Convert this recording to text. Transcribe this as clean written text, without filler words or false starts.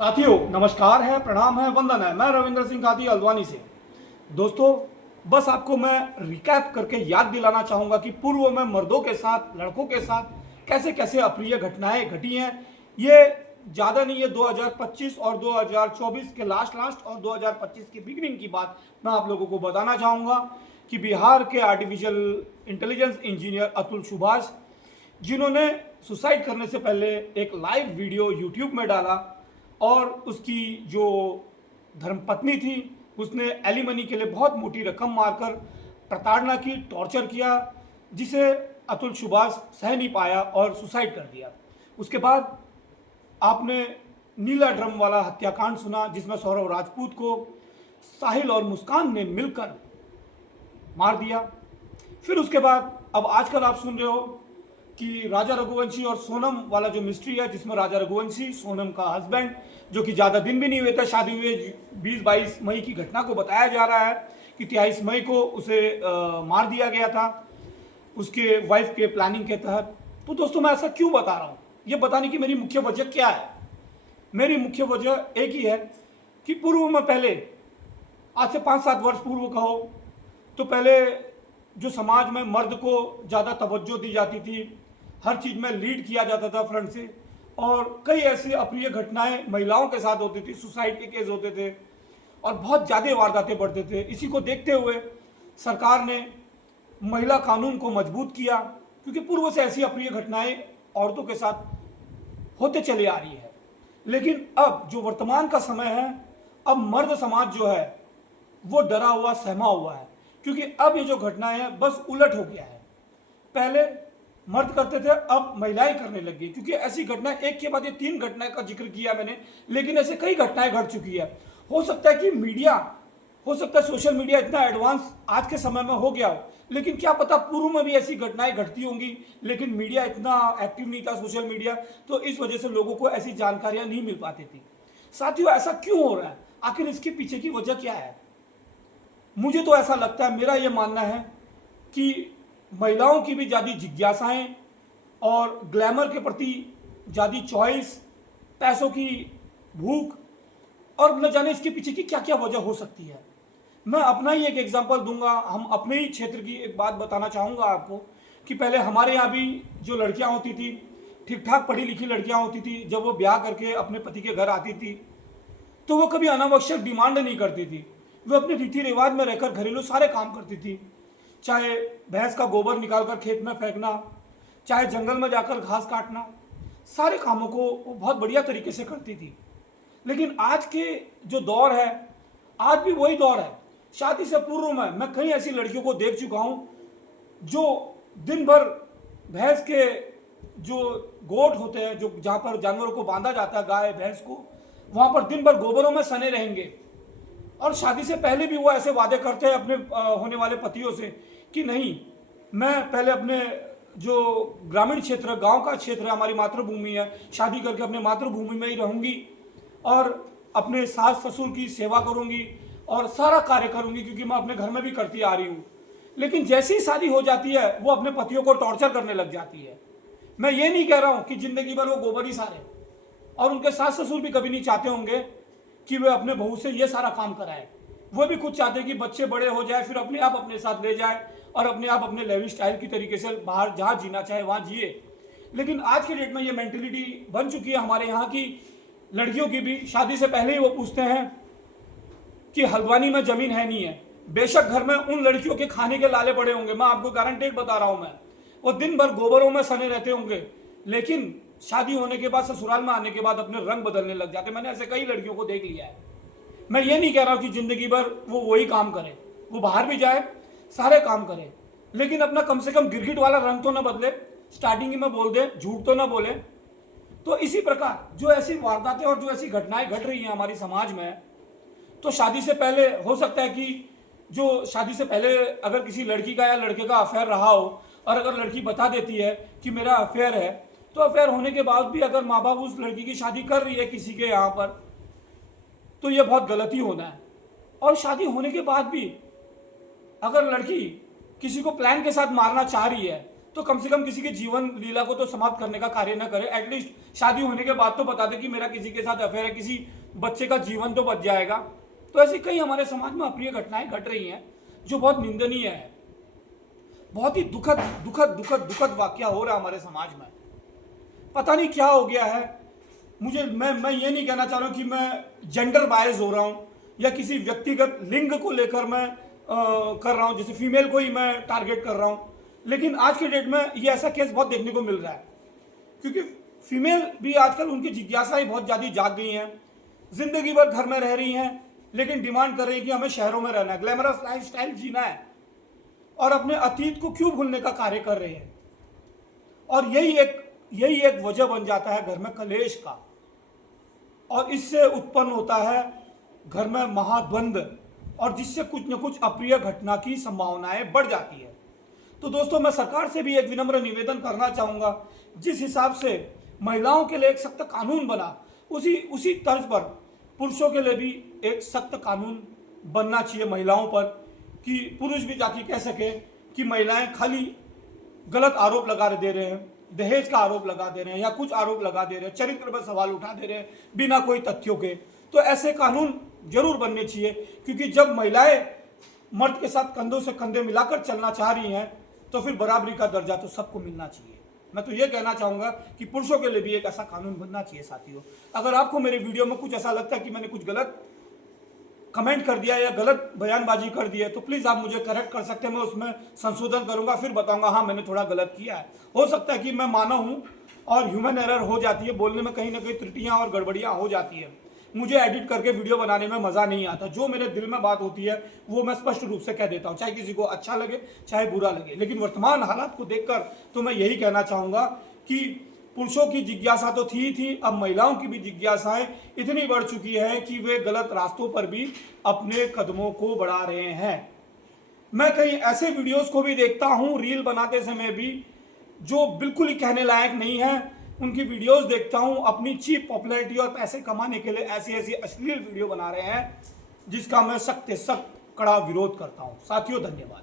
साथियों नमस्कार है, प्रणाम है, वंदन है। मैं रविंद्र सिंह खाती हल्द्वानी से। दोस्तों, बस आपको मैं रिकैप करके याद दिलाना चाहूँगा कि पूर्व में मर्दों के साथ, लड़कों के साथ कैसे कैसे अप्रिय घटनाएं घटी हैं। ये ज़्यादा नहीं है, 2025 और 2024 के लास्ट और 2025 की बिगिनिंग की बात मैं आप लोगों को बताना चाहूँगा कि बिहार के artificial intelligence engineer Atul Subhash, जिन्होंने सुसाइड करने से पहले एक लाइव वीडियो यूट्यूब में डाला और उसकी जो धर्मपत्नी थी उसने एलिमनी के लिए बहुत मोटी रकम मारकर प्रताड़ना की, टॉर्चर किया, जिसे अतुल सुभाष सह नहीं पाया और सुसाइड कर दिया। उसके बाद आपने नीला ड्रम वाला हत्याकांड सुना, जिसमें सौरव राजपूत को साहिल और मुस्कान ने मिलकर मार दिया। फिर उसके बाद अब आजकल आप सुन रहे हो कि राजा रघुवंशी और सोनम वाला जो मिस्ट्री है, जिसमें राजा रघुवंशी, सोनम का हस्बैंड, जो कि ज़्यादा दिन भी नहीं हुए थे शादी हुए, 20-22 मई की घटना को बताया जा रहा है कि 23 मई को उसे मार दिया गया था उसके वाइफ के प्लानिंग के तहत। तो दोस्तों, मैं ऐसा क्यों बता रहा हूँ, ये बताने की मेरी मुख्य वजह क्या है। मेरी मुख्य वजह एक ही है कि पूर्व में, पहले आज से 5-7 वर्ष पूर्व कहो तो पहले जो समाज में मर्द को ज़्यादा तवज्जो दी जाती थी, हर चीज़ में लीड किया जाता था फ्रंट से, और कई ऐसी अप्रिय घटनाएं महिलाओं के साथ होती थी, सुसाइड के केस होते थे और बहुत ज़्यादा वारदातें बढ़ते थे। इसी को देखते हुए सरकार ने महिला कानून को मजबूत किया, क्योंकि पूर्व से ऐसी अप्रिय घटनाएं औरतों के साथ होते चली आ रही है। लेकिन अब जो वर्तमान का समय है, अब मर्द समाज जो है वो डरा हुआ, सहमा हुआ है, क्योंकि अब ये जो घटनाएं हैं बस उलट हो गया है। पहले मर्द करते थे, अब महिलाएं करने लग गई, क्योंकि ऐसी घटनाएं, एक के बाद ये 3 घटनाएं का जिक्र किया मैंने, लेकिन ऐसे कई घटनाएं घट चुकी है। हो सकता है कि मीडिया, हो सकता है सोशल मीडिया इतना एडवांस आज के समय में हो गया हो, लेकिन क्या पता पूर्व में भी ऐसी घटनाएं घटती होंगी, लेकिन मीडिया इतना एक्टिव नहीं था, सोशल मीडिया, तो इस वजह से लोगों को ऐसी जानकारियां नहीं मिल पाती थी। साथियों, ऐसा क्यों हो रहा है? आखिर इसके पीछे की वजह क्या है? मुझे तो ऐसा लगता है, मेरा ये मानना है कि महिलाओं की भी ज़्यादा जिज्ञासाएं और ग्लैमर के प्रति ज़्यादा चॉइस, पैसों की भूख, और न जाने इसके पीछे की क्या क्या वजह हो सकती है। मैं अपना ही एक एग्जांपल दूंगा, हम अपने ही क्षेत्र की एक बात बताना चाहूँगा आपको कि पहले हमारे यहाँ भी जो लड़कियाँ होती थी, ठीक ठाक पढ़ी लिखी लड़कियाँ होती थी, जब वो ब्याह करके अपने पति के घर आती थी तो वो कभी अनावश्यक डिमांड नहीं करती थी। वो अपने रीति रिवाज में रहकर घरेलू सारे काम करती थी, चाहे भैंस का गोबर निकालकर खेत में फेंकना, चाहे जंगल में जाकर घास काटना, सारे कामों को वो बहुत बढ़िया तरीके से करती थी। लेकिन आज के जो दौर है, आज भी वही दौर है। शादी से पूर्व में मैं कई ऐसी लड़कियों को देख चुका हूँ जो दिन भर भैंस के जो गोट होते हैं, जो जहाँ पर जानवरों को बांधा जाता है, गाय भैंस को, वहाँ पर दिन भर गोबरों में सने रहेंगे। और शादी से पहले भी वो ऐसे वादे करते हैं अपने होने वाले पतियों से कि नहीं, मैं पहले अपने जो ग्रामीण क्षेत्र, गांव का क्षेत्र है, हमारी मातृभूमि है, शादी करके अपने मातृभूमि में ही रहूंगी और अपने सास ससुर की सेवा करूंगी और सारा कार्य करूंगी, क्योंकि मैं अपने घर में भी करती आ रही हूँ। लेकिन जैसी ही शादी हो जाती है वो अपने पतियों को टॉर्चर करने लग जाती है। मैं ये नहीं कह रहा हूँ कि जिंदगी भर वो गोबर ही सारे, और उनके सास ससुर भी कभी नहीं चाहते होंगे कि वे अपने बहू से ये सारा काम कराए। वो भी कुछ चाहते हैं कि बच्चे बड़े हो जाए, फिर अपने आप अपने साथ ले जाए और अपने आप अपने लेविश स्टाइल की तरीके से बाहर जहाँ जीना चाहे वहाँ जिए। लेकिन आज के डेट में ये मेंटेलिटी बन चुकी है हमारे यहाँ की लड़कियों की भी। शादी से पहले ही वो पूछते हैं कि हल्द्वानी में ज़मीन है नहीं है। बेशक घर में उन लड़कियों के खाने के लाले पड़े होंगे, मैं आपको गारंटेड बता रहा हूँ मैं, वो दिन भर गोबरों में सने रहते होंगे, लेकिन शादी होने के बाद, ससुराल में आने के बाद अपने रंग बदलने लग जाते। मैंने ऐसे कई लड़कियों को देख लिया है। मैं ये नहीं कह रहा हूँ कि जिंदगी भर वो वही काम करे, वो बाहर भी जाए, सारे काम करे, लेकिन अपना कम से कम गिरगिट वाला रंग तो ना बदले, स्टार्टिंग में बोल दे, झूठ तो ना बोले। तो इसी प्रकार जो ऐसी वारदातें और जो ऐसी घटनाएं घट रही हैं हमारी समाज में, तो शादी से पहले हो सकता है कि जो शादी से पहले अगर किसी लड़की का या लड़के का अफेयर रहा हो, और अगर लड़की बता देती है कि मेरा अफेयर है, तो अफेयर होने के बाद भी अगर माँ बाप उस लड़की की शादी कर रही है किसी के यहाँ पर, तो यह बहुत गलती होना है। और शादी होने के बाद भी अगर लड़की किसी को प्लान के साथ मारना चाह रही है, तो कम से कम किसी के जीवन लीला को तो समाप्त करने का कार्य न करे। एटलीस्ट शादी होने के बाद तो बता दे कि मेरा किसी के साथ अफेयर है, किसी बच्चे का जीवन तो बच जाएगा। तो ऐसी कई हमारे समाज में अप्रिय घटनाएं घट रही हैं जो बहुत निंदनीय है। बहुत ही दुखद दुखद दुखद दुखद वाकया हो रहा है हमारे समाज में। पता नहीं क्या हो गया है। मुझे मैं ये नहीं कहना चाह रहा हूँ कि मैं जेंडर बायस हो रहा हूँ या किसी व्यक्तिगत लिंग को लेकर मैं कर रहा हूँ, जैसे फीमेल को ही मैं टारगेट कर रहा हूँ। लेकिन आज के डेट में ये ऐसा केस बहुत देखने को मिल रहा है, क्योंकि फीमेल भी आजकल उनकी जिज्ञासाएं बहुत ज़्यादा जाग गई हैं। जिंदगी भर घर में रह रही हैं, लेकिन डिमांड कर रही है कि हमें शहरों में रहना है, ग्लैमरस लाइफस्टाइल जीना है, और अपने अतीत को क्यों भूलने का कार्य कर रहे हैं। और यही एक वजह बन जाता है घर में कलेश का, और इससे उत्पन्न होता है घर में महाद्वंद, और जिससे कुछ न कुछ अप्रिय घटना की संभावनाएं बढ़ जाती है। तो दोस्तों, मैं सरकार से भी एक विनम्र निवेदन करना चाहूँगा, जिस हिसाब से महिलाओं के लिए एक सख्त कानून बना, उसी तर्ज पर पुरुषों के लिए भी एक सख्त कानून बनना चाहिए महिलाओं पर, कि पुरुष भी जाके कह सके कि महिलाएं खाली गलत आरोप लगा दे रहे हैं, दहेज का आरोप लगा दे रहे हैं या कुछ आरोप लगा दे रहे हैं, चरित्र पर सवाल उठा दे रहे हैं बिना कोई तथ्यों के। तो ऐसे कानून जरूर बनने चाहिए, क्योंकि जब महिलाएं मर्द के साथ कंधों से कंधे मिलाकर चलना चाह रही हैं तो फिर बराबरी का दर्जा तो सबको मिलना चाहिए। मैं तो ये कहना चाहूँगा कि पुरुषों के लिए भी एक ऐसा कानून बनना चाहिए। साथियों, अगर आपको मेरे वीडियो में कुछ ऐसा लगता है कि मैंने कुछ गलत कमेंट कर दिया या गलत बयानबाजी कर दी है, तो प्लीज़ आप मुझे करेक्ट कर सकते हैं। मैं उसमें संशोधन करूंगा, फिर बताऊंगा हाँ मैंने थोड़ा गलत किया है। हो सकता है कि मैं माना हूँ और ह्यूमन एरर हो जाती है, बोलने में कहीं ना कहीं त्रुटियाँ और गड़बड़ियाँ हो जाती है। मुझे एडिट करके वीडियो बनाने में मज़ा नहीं आता। जो मेरे दिल में बात होती है वो मैं स्पष्ट रूप से कह देता हूँ, चाहे किसी को अच्छा लगे चाहे बुरा लगे। लेकिन वर्तमान हालात को देखकर तो मैं यही कहना चाहूँगा कि पुरुषों की जिज्ञासा तो थी, अब महिलाओं की भी जिज्ञासाएं इतनी बढ़ चुकी है कि वे गलत रास्तों पर भी अपने कदमों को बढ़ा रहे हैं। मैं कई ऐसे वीडियोस को भी देखता हूं रील बनाते समय भी, जो बिल्कुल ही कहने लायक नहीं है। उनकी वीडियोस देखता हूं, अपनी चीप पॉपुलैरिटी और पैसे कमाने के लिए ऐसी अश्लील वीडियो बना रहे हैं, जिसका मैं सख्त कड़ा विरोध करता हूं। साथियों, धन्यवाद।